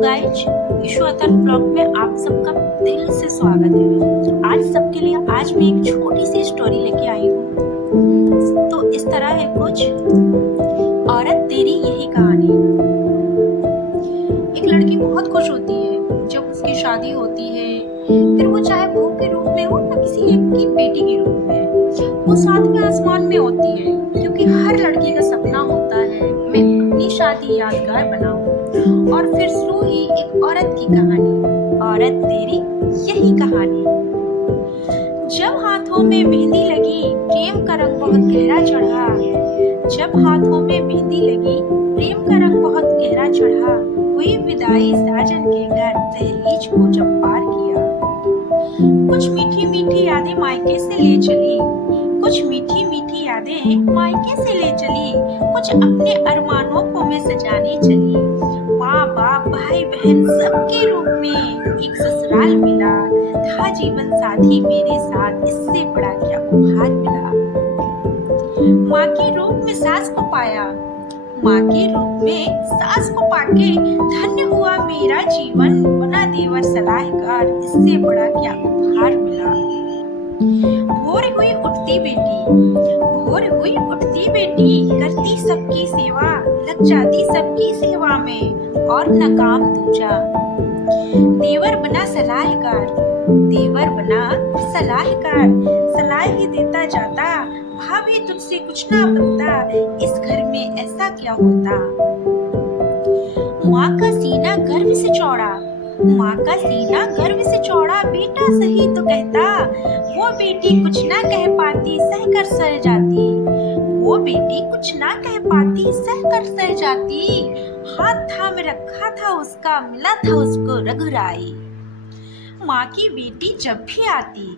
Guys, issue अतर blog में आप सबका दिल से स्वागत है। आज सबके लिए आज मैं एक छोटी सी स्टोरी लेके आई हूँ। तो इस तरह है कुछ, औरत तेरी यही कहानी। एक लड़की बहुत खुश होती है जब उसकी शादी होती है, फिर वो चाहे बहू के रूप में हो या किसी एक की बेटी के रूप में। वो सातवें आसमान में होती है, क्योंकि हर लड़की का सपना होता है मैं अपनी शादी यादगार बनाऊं। और फिर शुरू हुई एक औरत की कहानी, औरत तेरी यही कहानी। जब हाथों में मेहंदी लगी, प्रेम का रंग बहुत गहरा चढ़ा। जब हाथों में मेहंदी लगी, प्रेम का रंग बहुत गहरा चढ़ा। हुई विदाई साजन के घर, दहलीज को जब पार किया। कुछ मीठी मीठी यादें मायके से ले चली, कुछ मीठी मीठी यादें मायके से ले चली। कुछ अपने अरमानों को मैं सजाने चली। माँ बाप भाई बहन सबके रूप में एक ससुराल मिला। था जीवन साथी मेरे साथ, इससे बड़ा क्या उपहार मिला। माँ के रूप में सास को पाया, माँ के रूप में सास को पाके धन्य हुआ मेरा जीवन। बना देवर सलाहकार, इससे बड़ा क्या उपहार मिला। भोर हुई उठती बेटी, भोर हुई उठती बेटी, करती सबकी सेवा, लग जाती सबकी सेवा में और न काम दूजा। देवर बना सलाहकार, देवर बना सलाहकार, सलाह ही देता जाता। भाभी तुझसे कुछ ना बनता, इस घर में ऐसा क्या होता। माँ का सीना गर्व से चौड़ा, माँ का सीना गर्व से चौड़ा, बेटा सही तो कहता। वो बेटी कुछ ना कह पाती, सहकर सह जाती। वो बेटी कुछ ना कह पाती, सहकर सह जाती। हाथ थाम रखा था उसका, मिला था उसको रघुराई। माँ की बेटी जब भी आती,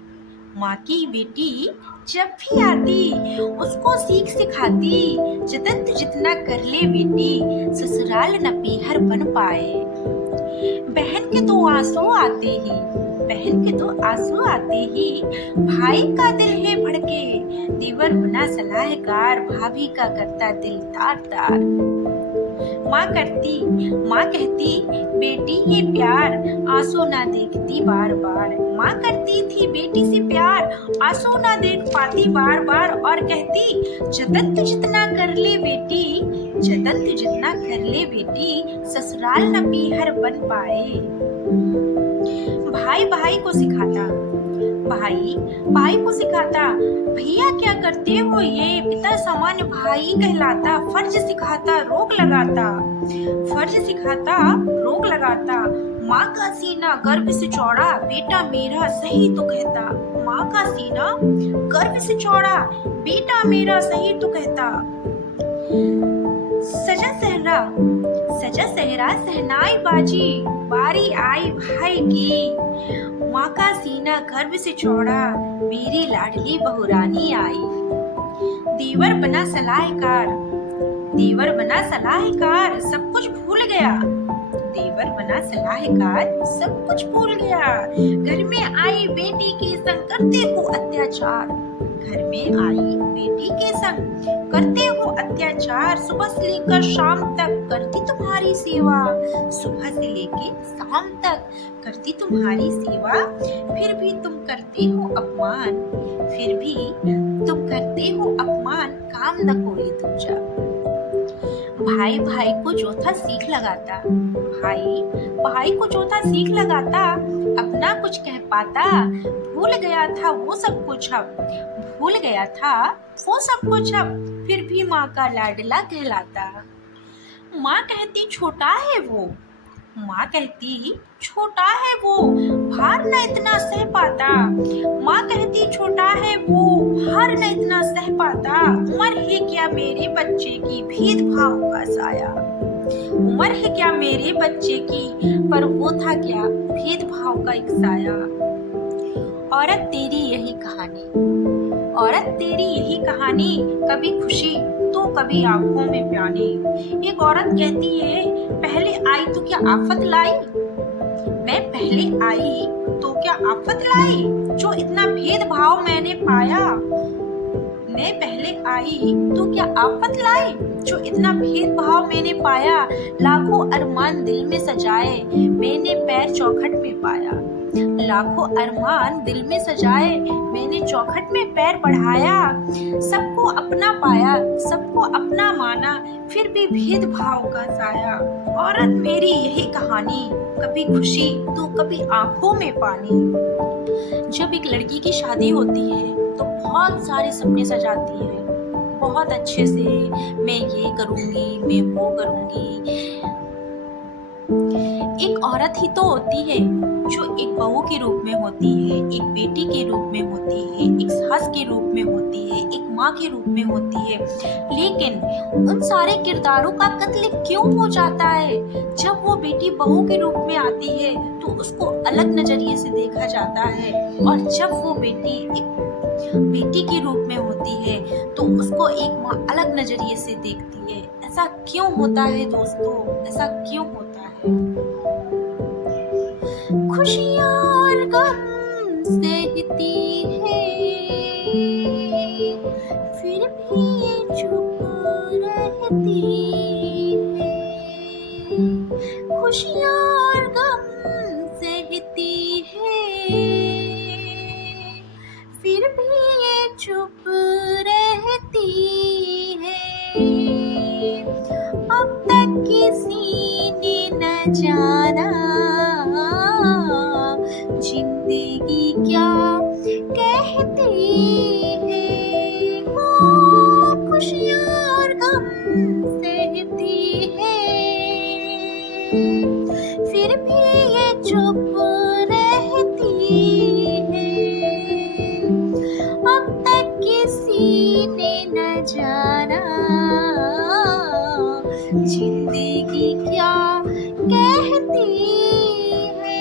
माँ की बेटी जब भी आती, उसको सीख सिखाती। जतन तू जितना कर ले बेटी, ससुराल न पीहर बन पाए। बहन के तो आंसू आते ही, बहन के तो आंसू आते ही, भाई का दिल है भड़के। देवर बना सलाहकार, भाभी का करता दिल तार तार। माँ कहती बेटी ये प्यार, आंसू ना देखती बार बार। माँ करती थी बेटी से प्यार, आंसू ना देख पाती बार बार। और कहती जतन तू जितना कर ले बेटी, जतन तू जितना कर ले बेटी, ससुराल न पीहर बन पाए। भाई भाई को सिखाता, भाई भाई को सिखाता, भैया क्या करते हो ये, पिता समान भाई कहलाता। फर्ज सिखाता रोक लगाता, फर्ज सिखाता रोक लगाता। माँ का सीना गर्व से चौड़ा, बेटा मेरा सही तो कहता। माँ का सीना गर्व से चौड़ा, बेटा मेरा सही तो कहता। सजा सहरा, सजा सहरा सहनाई बाजी, बारी आई भाई की। माँ का सीना गर्व से चौड़ा, मेरी लाडली बहुरानी आई। देवर बना सलाहकार, देवर बना सलाहकार, सब कुछ भूल गया। देवर बना सलाहकार, सब कुछ भूल गया। घर में आई बेटी के संग करते हो अत्याचार, घर में आई बेटी के संग करते हो अत्याचार। सुबह से लेकर शाम तक करती तुम्हारी सेवा, सुबह से लेके शाम तक करती तुम्हारी सेवा। फिर भी तुम करते हो अपमान, फिर भी तुम करते हो अपमान, काम न कोई दूजा। भाई भाई को जो था सीख लगाता, भाई भाई को जो था सीख लगाता। अपना कुछ कह पाता, भूल गया था वो सब कुछ अब, भूल गया था वो सब कुछ अब। फिर भी माँ का लाडला कहलाता। माँ कहती छोटा है वो, माँ कहती छोटा है वो, भार न इतना सह पाता। माँ कहती छोटा है वो, भार न इतना सह पाता। उम्र है क्या मेरे बच्चे की, भेदभाव का साया। उम्र है क्या मेरे बच्चे की, पर वो था क्या भेदभाव का एक साया। औरत तेरी यही कहानी, औरत तेरी यही कहानी, कभी खुशी तो कभी आंखों में प्यानी। एक औरत कहती है पहले आई तो क्या आफत लाई, मैं पहले आई तो क्या आफत लाई। जो इतना भेदभाव मैंने पाया, मैं पहले आई तो क्या आफत लाई। जो इतना भेदभाव मैंने पाया, लाखों अरमान दिल में सजाए, मैंने पैर चौखट में पाया। लाखों अरमान दिल में सजाए, मैंने चौखट में पैर बढ़ाया। सबको अपना पाया, सबको अपना माना, फिर भी भेदभाव का साया। औरत मेरी यही कहानी, कभी खुशी तो कभी आंखों में पानी। जब एक लड़की की शादी होती है तो बहुत सारे सपने सजाती है, बहुत अच्छे से, मैं ये करूंगी, मैं वो करूंगी। एक औरत ही तो होती है जो एक बहू के रूप में होती है, एक बेटी के रूप में होती है, एक सास के रूप में होती है, एक माँ के रूप में होती है। लेकिन उन सारे किरदारों का कत्ल क्यों हो जाता है? जब वो बेटी बहू के रूप में आती है तो उसको अलग नजरिए से देखा जाता है, और जब वो बेटी एक बेटी के रूप में होती है तो उसको एक माँ अलग नजरिए से देखती है। ऐसा क्यों होता है दोस्तों? ऐसा क्यों होता है? खुशियाँ और गम सहती है, फिर भी ये चुप रहती है। खुशियाँ और गम सहती है, फिर भी ये चुप रहती है। अब तक किसी ने न जाना जिंदगी क्या कहती है। वो खुशियाँ और गम सहती है, फिर भी ये चुप रहती है। अब तक किसी ने न जाना जिंदगी क्या कहती है।